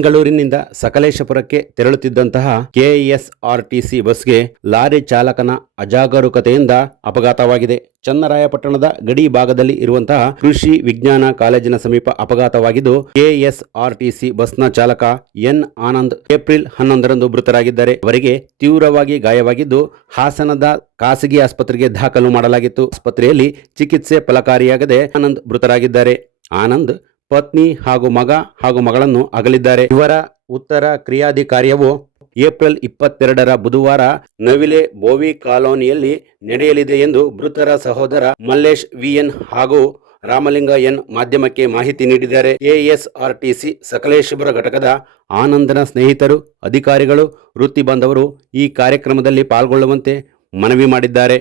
ಬೆಂಗಳೂರಿನಿಂದ ಸಕಲೇಶಪುರಕ್ಕೆ ತೆರಳುತ್ತಿದ್ದಂತಹ ಕೆಎಸ್ಆರ್ಟಿಸಿ ಬಸ್ಗೆ ಲಾರಿ ಚಾಲಕನ ಅಜಾಗರೂಕತೆಯಿಂದ ಅಪಘಾತವಾಗಿದೆ. ಚನ್ನರಾಯಪಟ್ಟಣದ ಗಡಿ ಭಾಗದಲ್ಲಿ ಇರುವಂತಹ ಕೃಷಿ ವಿಜ್ಞಾನ ಕಾಲೇಜಿನ ಸಮೀಪ ಅಪಘಾತವಾಗಿದ್ದು, ಕೆಎಸ್ಆರ್ಟಿಸಿ ಬಸ್ನ ಚಾಲಕ ಎನ್ ಆನಂದ್ ಏಪ್ರಿಲ್ 11ರಂದು ಮೃತರಾಗಿದ್ದಾರೆ. ಅವರಿಗೆ ತೀವ್ರವಾಗಿ ಗಾಯವಾಗಿದ್ದು, ಹಾಸನದ ಖಾಸಗಿ ಆಸ್ಪತ್ರೆಗೆ ದಾಖಲು ಮಾಡಲಾಗಿತ್ತು. ಆಸ್ಪತ್ರೆಯಲ್ಲಿ ಚಿಕಿತ್ಸೆ ಫಲಕಾರಿಯಾಗದೆ ಆನಂದ್ ಮೃತರಾಗಿದ್ದಾರೆ. ಆನಂದ್ ಪತ್ನಿ ಹಾಗೂ ಮಗ ಹಾಗೂ ಮಗಳನ್ನು ಅಗಲಿದ್ದಾರೆ. ಇವರ ಉತ್ತರ ಕ್ರಿಯಾಧಿಕಾರ್ಯವು ಏಪ್ರಿಲ್ 22ರ ಬುಧವಾರ ನವಿಲೆ ಬೋವಿ ಕಾಲೋನಿಯಲ್ಲಿ ನಡೆಯಲಿದೆ ಎಂದು ಮೃತರ ಸಹೋದರ ಮಲ್ಲೇಶ್ ವಿಎನ್ ಹಾಗೂ ರಾಮಲಿಂಗ ಎನ್ ಮಾಧ್ಯಮಕ್ಕೆ ಮಾಹಿತಿ ನೀಡಿದ್ದಾರೆ. ಕೆಎಸ್ಆರ್ಟಿಸಿ ಸಕಲೇಶಪುರ ಘಟಕದ ಆನಂದನ ಸ್ನೇಹಿತರು, ಅಧಿಕಾರಿಗಳು, ವೃತ್ತಿ ಬಾಂಧವರು ಈ ಕಾರ್ಯಕ್ರಮದಲ್ಲಿ ಪಾಲ್ಗೊಳ್ಳುವಂತೆ ಮನವಿ ಮಾಡಿದ್ದಾರೆ.